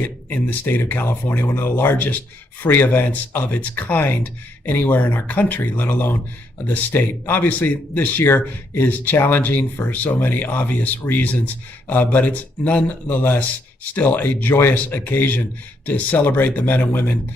it in the state of California, one of the largest free events of its kind anywhere in our country, let alone the state. Obviously, this year is challenging for so many obvious reasons, but it's nonetheless still a joyous occasion to celebrate the men and women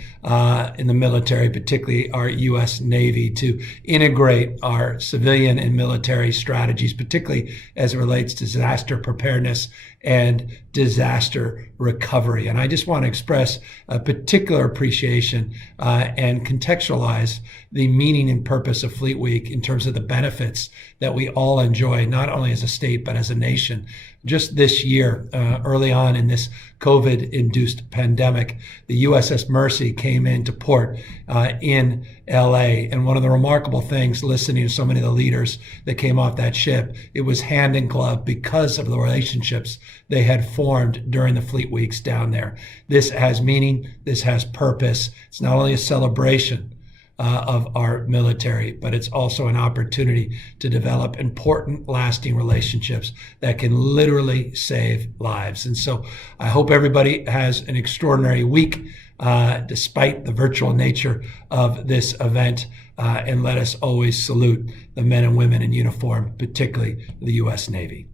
in the military, particularly our U.S. Navy, to integrate our civilian and military strategies, particularly as it relates to disaster preparedness and disaster recovery. And I just want to express a particular appreciation and contextualize the meaning and purpose of Fleet Week in terms of the benefits that we all enjoy, not only as a state, but as a nation. Just this year, early on in this COVID-induced pandemic, the USS Mercy came into port in LA. And one of the remarkable things, listening to so many of the leaders that came off that ship, it was hand in glove because of the relationships they had formed during the Fleet Weeks down there. This has meaning. This has purpose. It's not only a celebration of our military, but it's also an opportunity to develop important, lasting relationships that can literally save lives. And so I hope everybody has an extraordinary week, despite the virtual nature of this event. And let us always salute the men and women in uniform, particularly the U.S. Navy.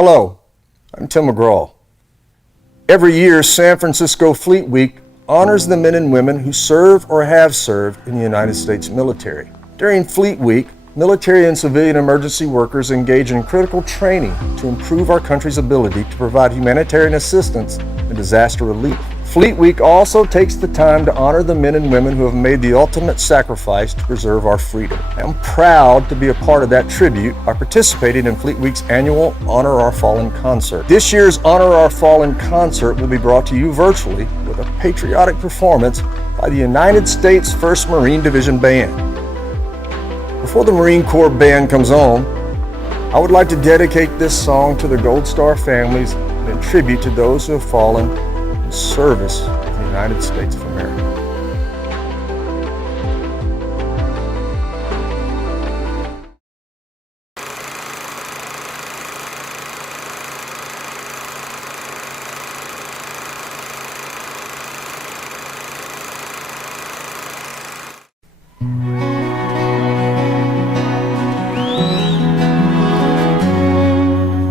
Hello, I'm Tim McGraw. Every year, San Francisco Fleet Week honors the men and women who serve or have served in the United States military. During Fleet Week, military and civilian emergency workers engage in critical training to improve our country's ability to provide humanitarian assistance and disaster relief. Fleet Week also takes the time to honor the men and women who have made the ultimate sacrifice to preserve our freedom. I'm proud to be a part of that tribute by participating in Fleet Week's annual Honor Our Fallen concert. This year's Honor Our Fallen concert will be brought to you virtually with a patriotic performance by the United States 1st Marine Division Band. Before the Marine Corps Band comes on, I would like to dedicate this song to the Gold Star families and in tribute to those who have fallen in service of the United States of America.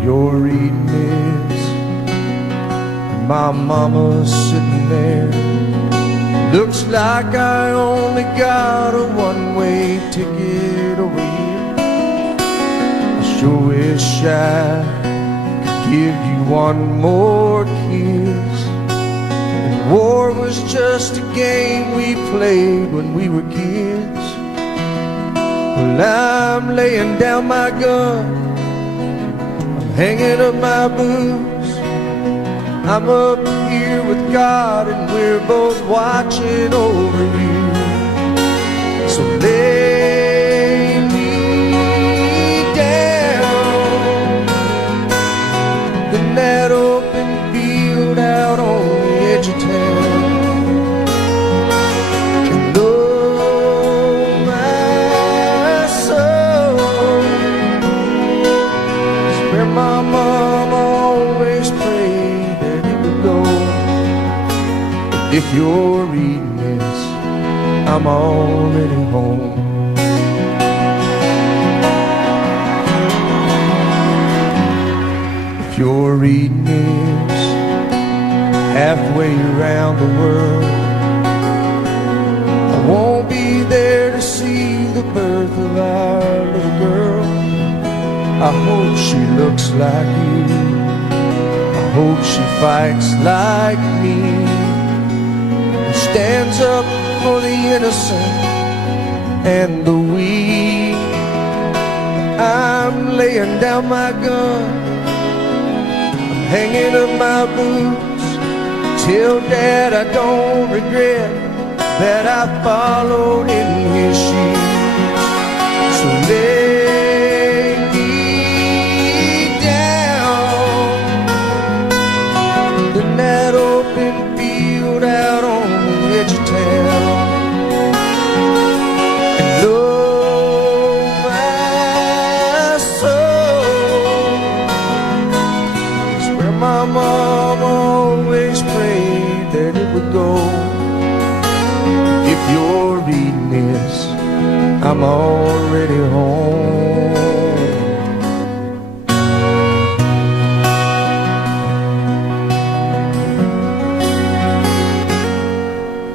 You're reading this, my mama's sitting there. Looks like I only got a one-way ticket over here. I sure wish I could give you one more kiss. And war was just a game we played when we were kids. Well, I'm laying down my gun, hanging up my boots. I'm up here with God and we're both watching over you. So lay me down in that open field out on the edge of town. And oh, my soul is where my mom always prayed that it would go. But if you're reading this, I'm already home. If you're reading this, halfway around the world, I won't be there to see the birth of our little girl. I hope she looks like you, I hope she fights like me, and stands up for the innocent and the weak. I'm laying down my gun, I'm hanging up my boots. Tell Dad I don't regret that I followed in his shoes. So lay me down in that open field out on the edge of town. And oh, my soul is where my mom always prayed that it would go. If you're reading this, I'm already home.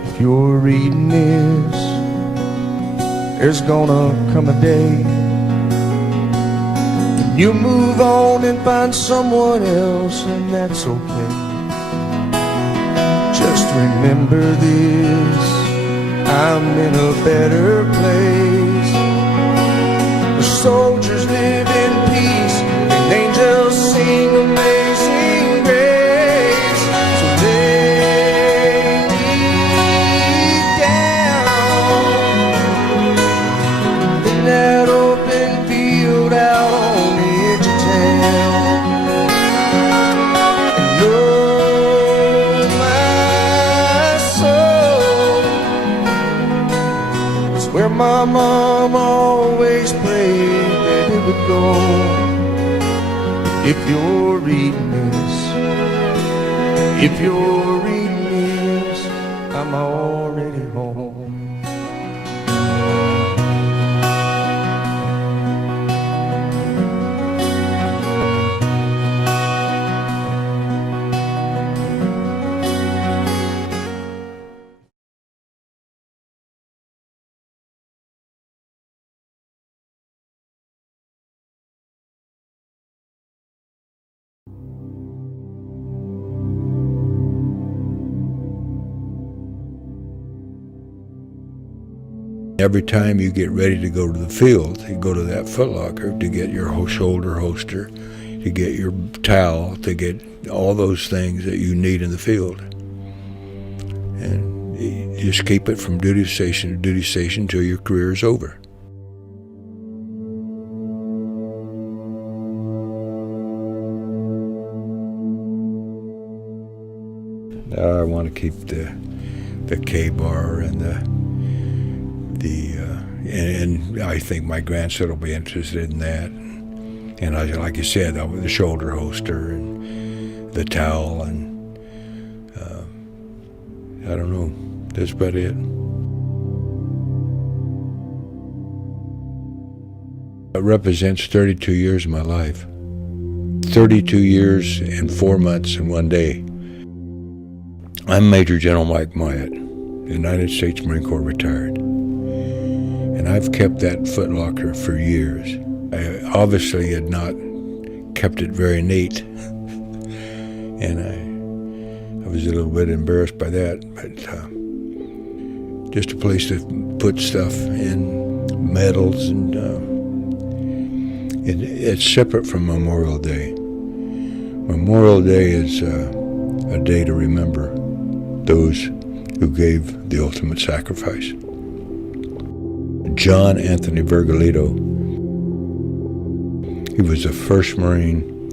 If you're reading this, there's gonna come a day when you move on and find someone else, and that's okay. Just remember this, I'm in a better place, where soldiers live in peace and angels sing amazing grace. So lay me down in that open field out on the edge of town. And oh, my soul is where my mom always prayed that it would go. If you're reading this, if you're reading this, I'm already home. Every time you get ready to go to the field, you go to that Foot Locker to get your shoulder holster, to get your towel, to get all those things that you need in the field. And you just keep it from duty station to duty station until your career is over. Now I want to keep the K-bar and and I think my grandson will be interested in that. And like you said, the shoulder holster and the towel, and I don't know, that's about it. It represents 32 years of my life. 32 years and 4 months and 1 day. I'm Major General Mike Myatt, United States Marine Corps retired. And I've kept that Foot Locker for years. I obviously had not kept it very neat. And I was a little bit embarrassed by that, but just a place to put stuff in, medals, and it's separate from Memorial Day. Memorial Day is a day to remember those who gave the ultimate sacrifice. John Anthony Vergolito, he was the first Marine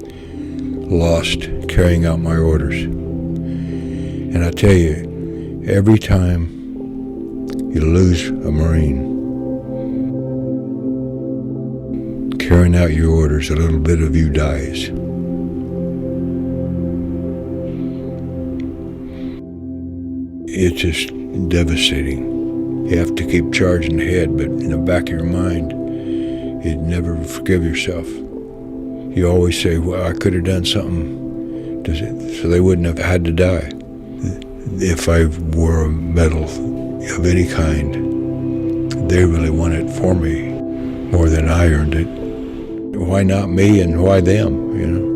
lost carrying out my orders. And I tell you, every time you lose a Marine carrying out your orders, a little bit of you dies. It's just devastating. You have to keep charging ahead, but in the back of your mind, you'd never forgive yourself. You always say, well, I could have done something so they wouldn't have had to die. If I wore a medal of any kind, they really won it for me more than I earned it. Why not me and why them, you know?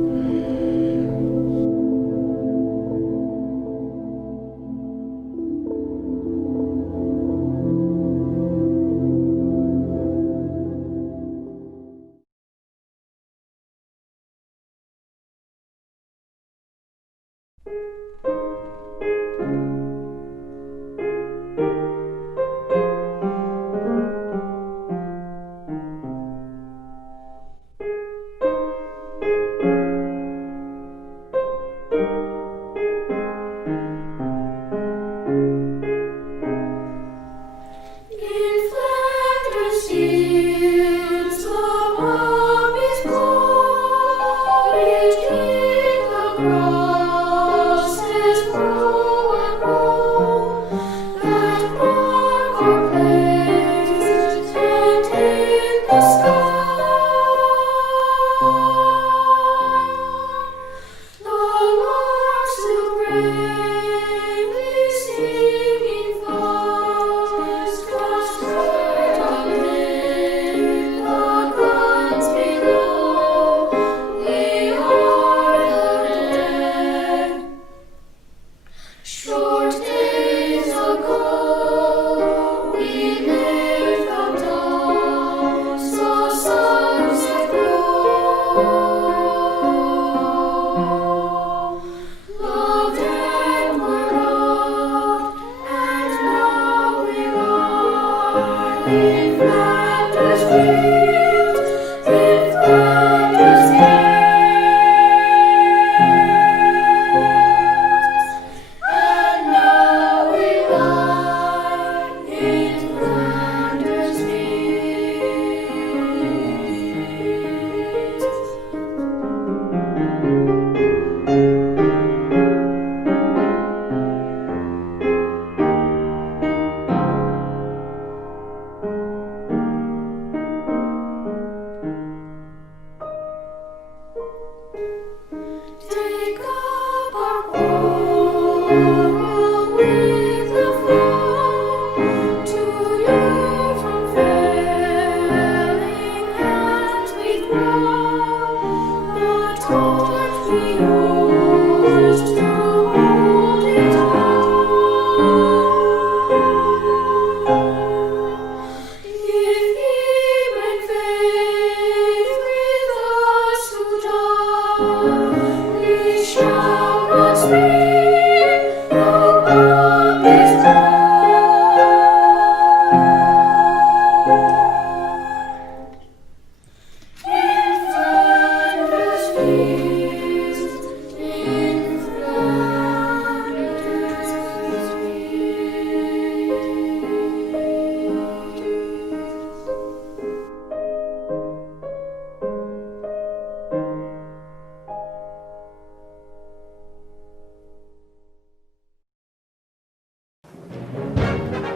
Love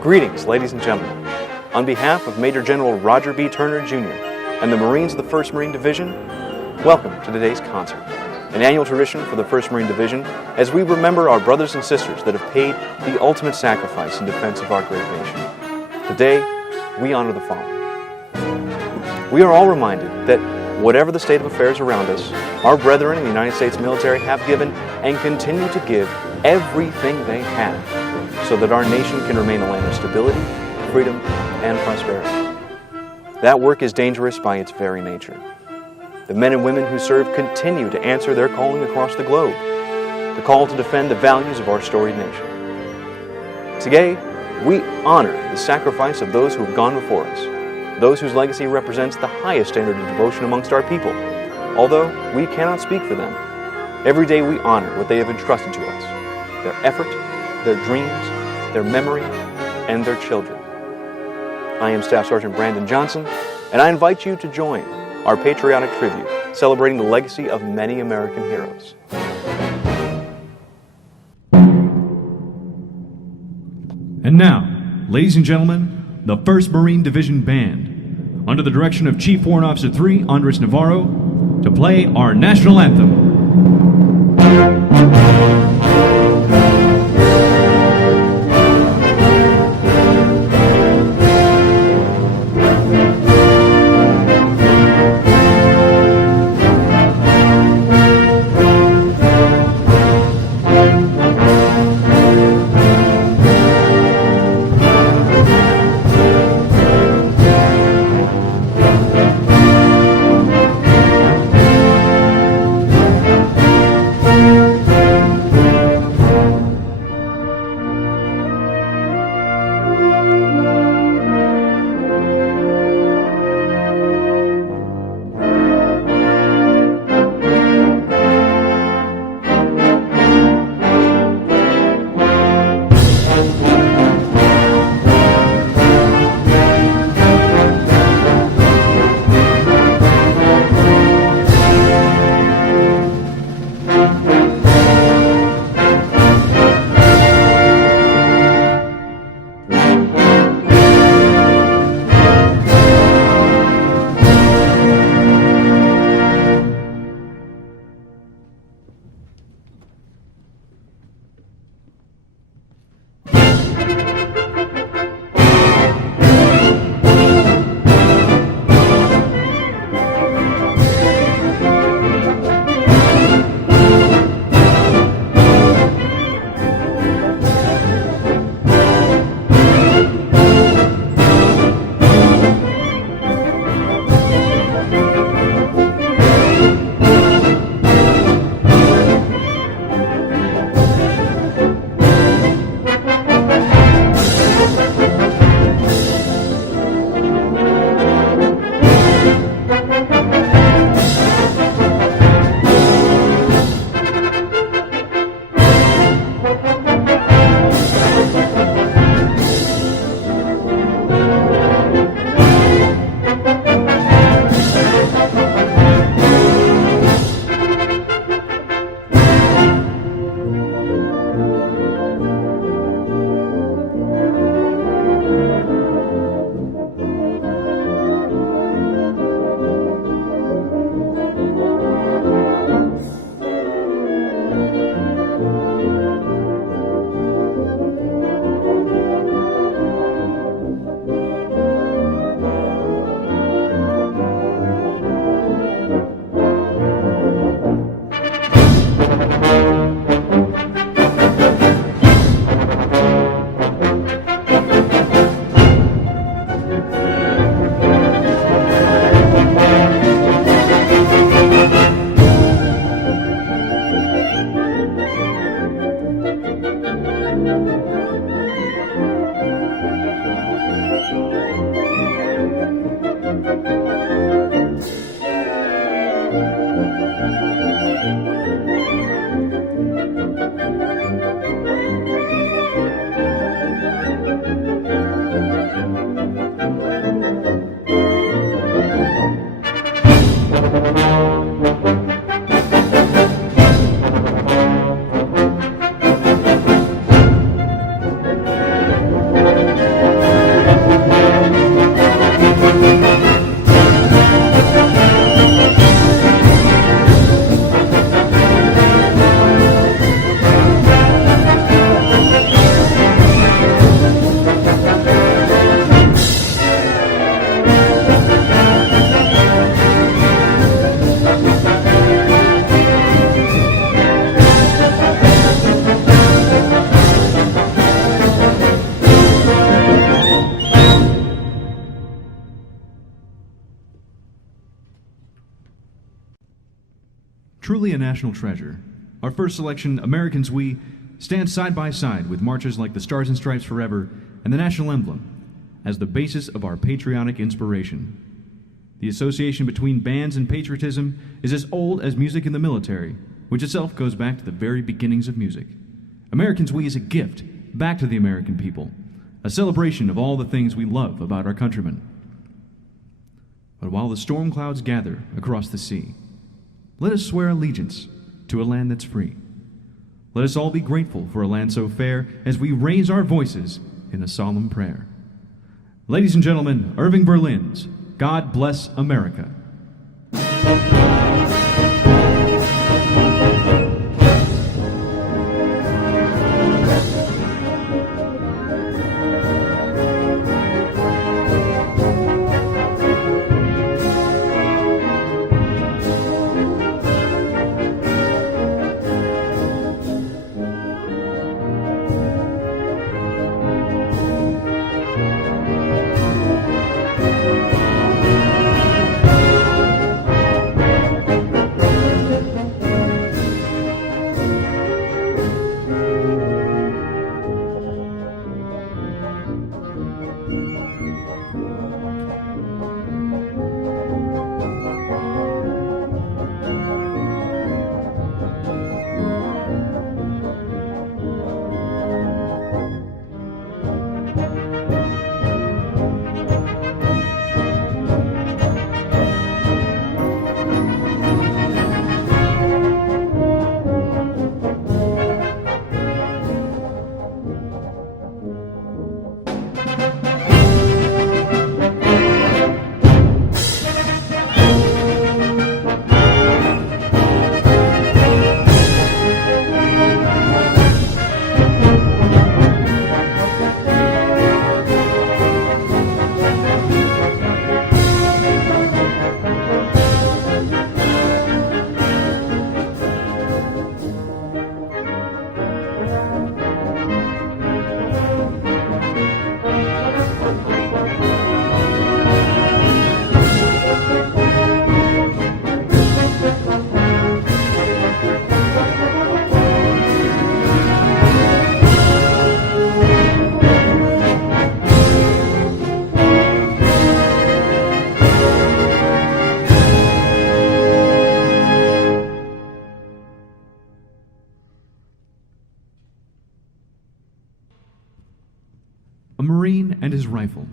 Greetings, ladies and gentlemen. On behalf of Major General Roger B. Turner, Jr. and the Marines of the 1st Marine Division, welcome to today's concert, an annual tradition for the 1st Marine Division as we remember our brothers and sisters that have paid the ultimate sacrifice in defense of our great nation. Today, we honor the following. We are all reminded that whatever the state of affairs around us, our brethren in the United States military have given and continue to give everything they have so that our nation can remain a land of stability, freedom, and prosperity. That work is dangerous by its very nature. The men and women who serve continue to answer their calling across the globe, the call to defend the values of our storied nation. Today, we honor the sacrifice of those who have gone before us, those whose legacy represents the highest standard of devotion amongst our people. Although we cannot speak for them, every day we honor what they have entrusted to us, their effort, their dreams, their memory, and their children. I am Staff Sergeant Brandon Johnson, and I invite you to join our patriotic tribute celebrating the legacy of many American heroes. And now, ladies and gentlemen, the 1st Marine Division Band, under the direction of Chief Warrant Officer 3, Andres Navarro, to play our national anthem. truly a national treasure. Our first selection, Americans We, stands side by side with marches like the Stars and Stripes Forever and the national emblem as the basis of our patriotic inspiration. The association between bands and patriotism is as old as music in the military, which itself goes back to the very beginnings of music. Americans We is a gift back to the American people, a celebration of all the things we love about our countrymen. But while the storm clouds gather across the sea, let us swear allegiance to a land that's free. Let us all be grateful for a land so fair as we raise our voices in a solemn prayer. Ladies and gentlemen, Irving Berlin's God Bless America. A Marine and his rifle,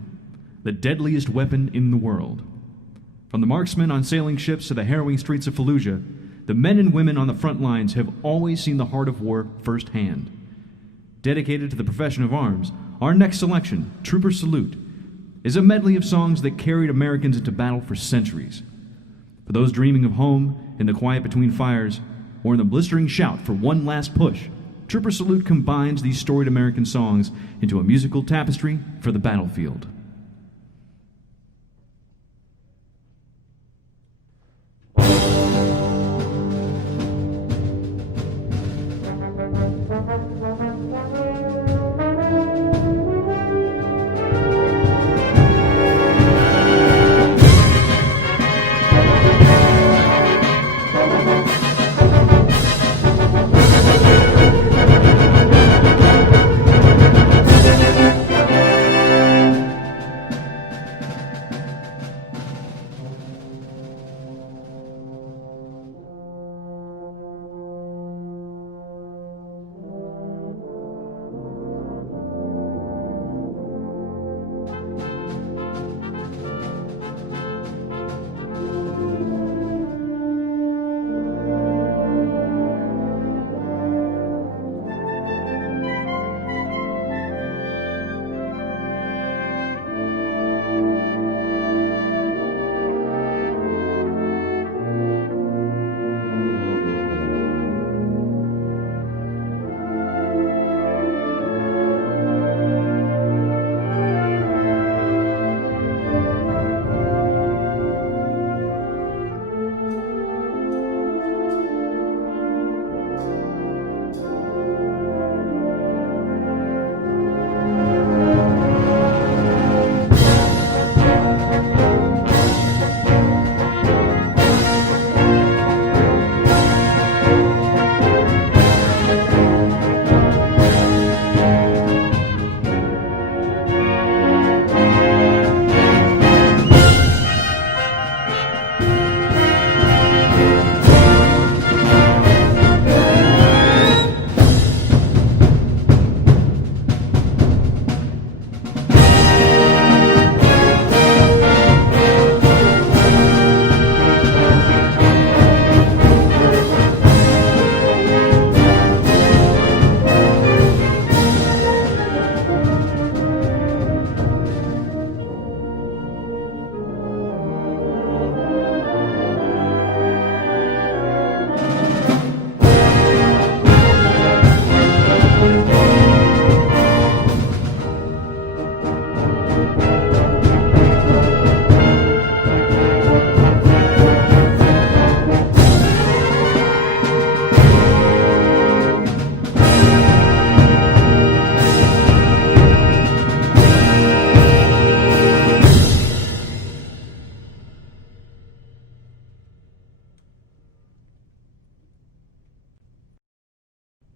the deadliest weapon in the world. From the marksmen on sailing ships to the harrowing streets of Fallujah, the men and women on the front lines have always seen the heart of war firsthand. Dedicated to the profession of arms, our next selection, Trooper Salute, is a medley of songs that carried Americans into battle for centuries. For those dreaming of home, in the quiet between fires, or in the blistering shout for one last push, Trooper Salute combines these storied American songs into a musical tapestry for the battlefield.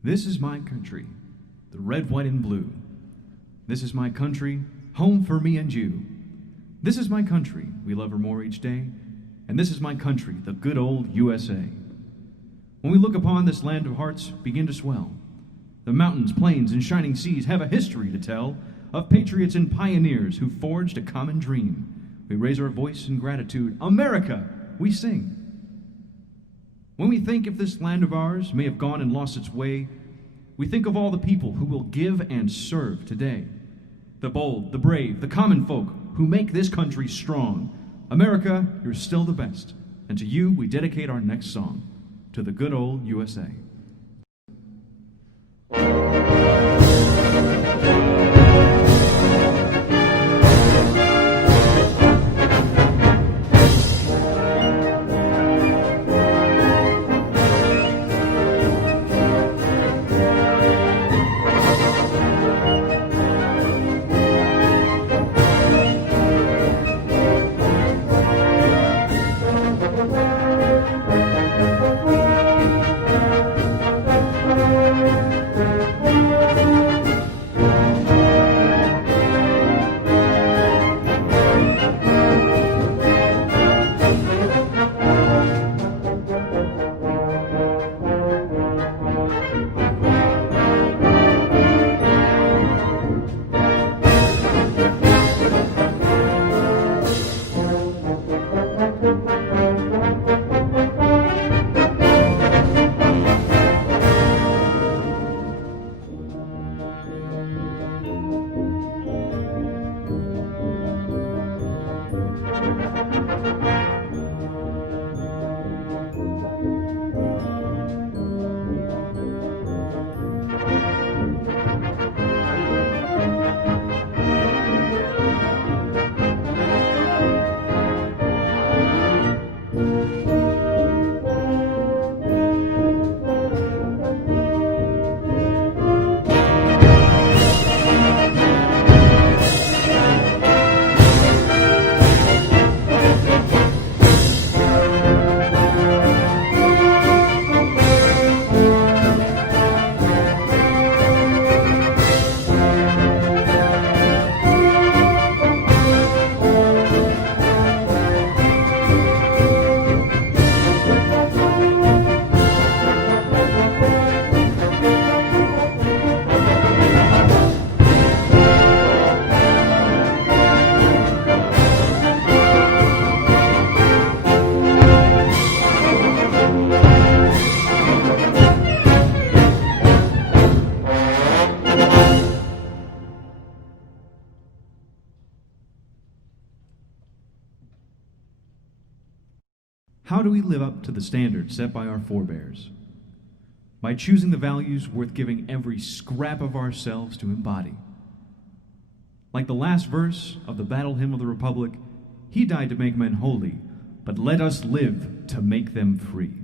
This is my country, the red, white, and blue. This is my country, home for me and you. This is my country, we love her more each day. And this is my country, the good old USA. When we look upon this land of hearts begin to swell, the mountains, plains, and shining seas have a history to tell of patriots and pioneers who forged a common dream. We raise our voice in gratitude. America, we sing. When we think if this land of ours may have gone and lost its way, we think of all the people who will give and serve today. The bold, the brave, the common folk who make this country strong. America, you're still the best. And to you, we dedicate our next song, to the good old USA. How do we live up to the standards set by our forebears? By choosing the values worth giving every scrap of ourselves to embody. Like the last verse of the Battle Hymn of the Republic, he died to make men holy, but let us live to make them free.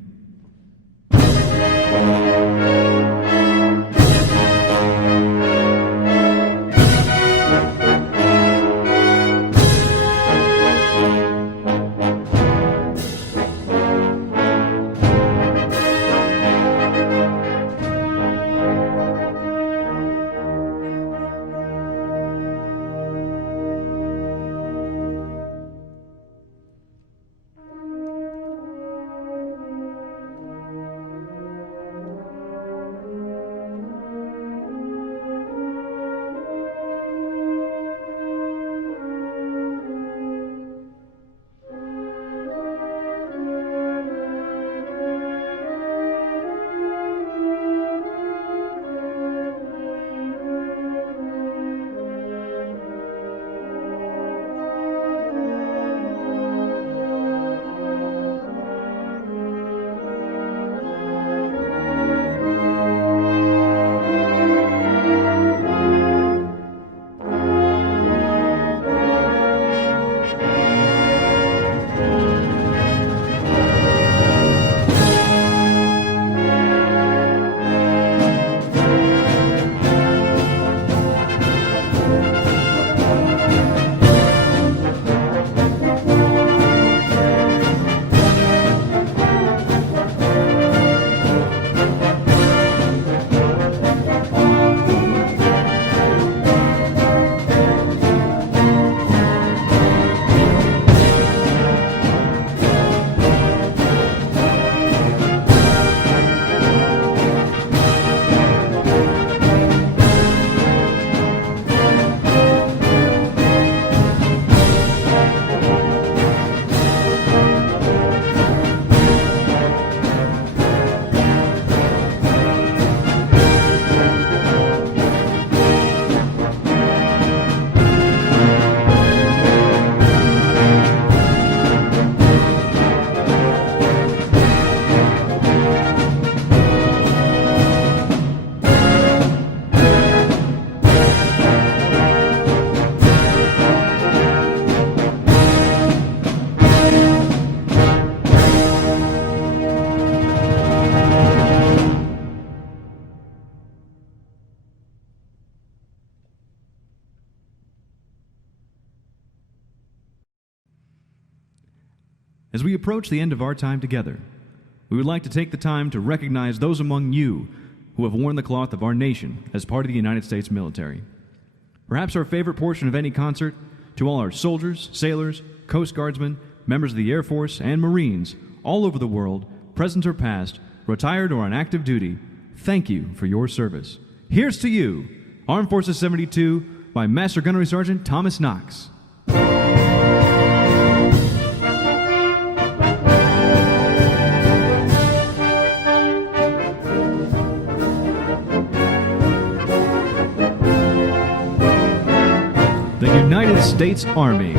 As we approach the end of our time together, we would like to take the time to recognize those among you who have worn the cloth of our nation as part of the United States military. Perhaps our favorite portion of any concert, to all our soldiers, sailors, Coast Guardsmen, members of the Air Force, and Marines all over the world, present or past, retired or on active duty, thank you for your service. Here's to you, Armed Forces 72, by Master Gunnery Sergeant Thomas Knox. The United States Army.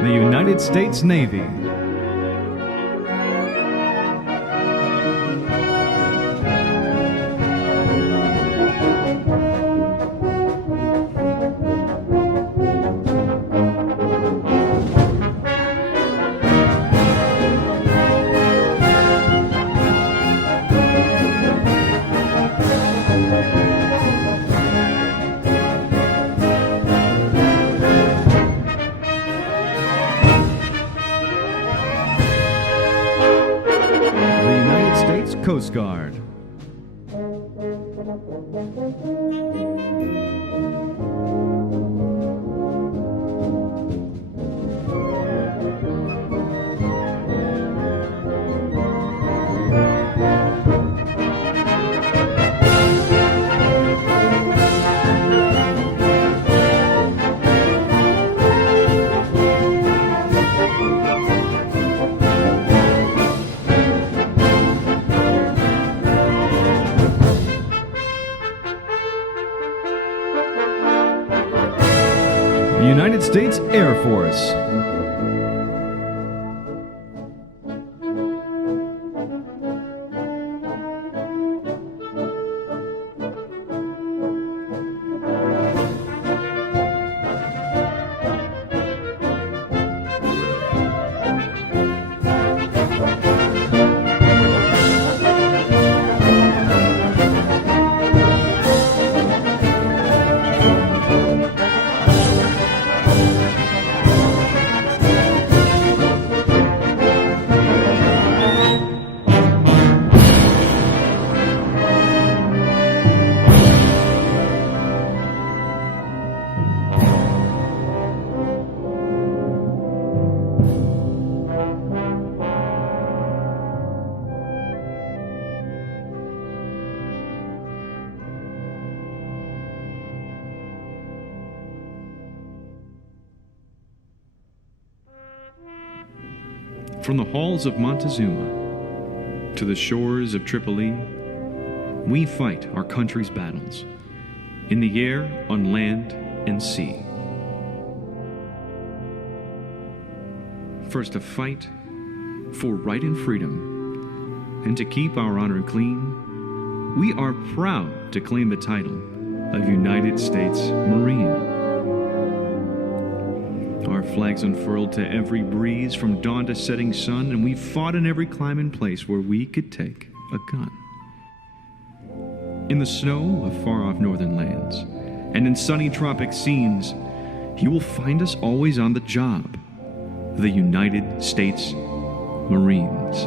The United States Navy. Coast Guard. The United States Air Force. From the halls of Montezuma to the shores of Tripoli, we fight our country's battles, in the air, on land, and sea. First to fight for right and freedom, and to keep our honor clean, we are proud to claim the title of United States Marine. Our flags unfurled to every breeze from dawn to setting sun, and we fought in every clime and place where we could take a gun. In the snow of far-off northern lands, and in sunny tropic scenes, you will find us always on the job, the United States Marines.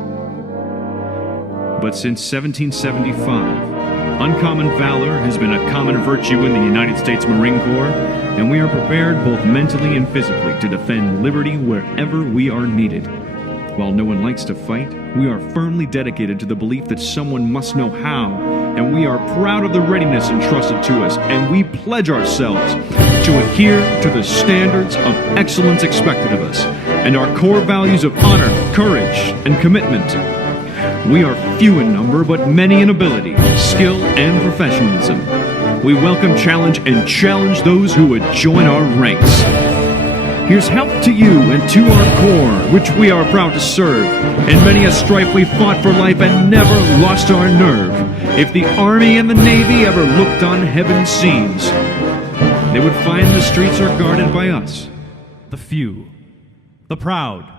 But since 1775, uncommon valor has been a common virtue in the United States Marine Corps, and we are prepared both mentally and physically to defend liberty wherever we are needed. While no one likes to fight, we are firmly dedicated to the belief that someone must know how, and we are proud of the readiness entrusted to us, and we pledge ourselves to adhere to the standards of excellence expected of us, and our core values of honor, courage, and commitment. We are few in number, but many in ability, skill, and professionalism. We welcome challenge and challenge those who would join our ranks. Here's health to you and to our corps, which we are proud to serve. In many a strife we fought for life and never lost our nerve. If the Army and the Navy ever looked on heaven's scenes, they would find the streets are guarded by us, the few, the proud,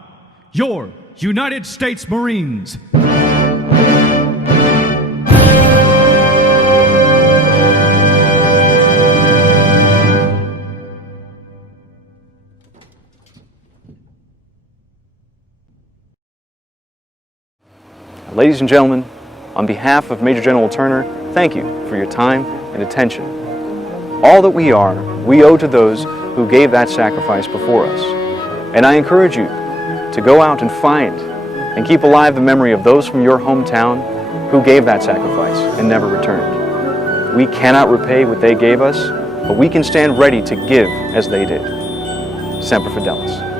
your United States Marines. Ladies and gentlemen, on behalf of Major General Turner, thank you for your time and attention. All that we are, we owe to those who gave that sacrifice before us. And I encourage you to go out and find and keep alive the memory of those from your hometown who gave that sacrifice and never returned. We cannot repay what they gave us, but we can stand ready to give as they did. Semper Fidelis.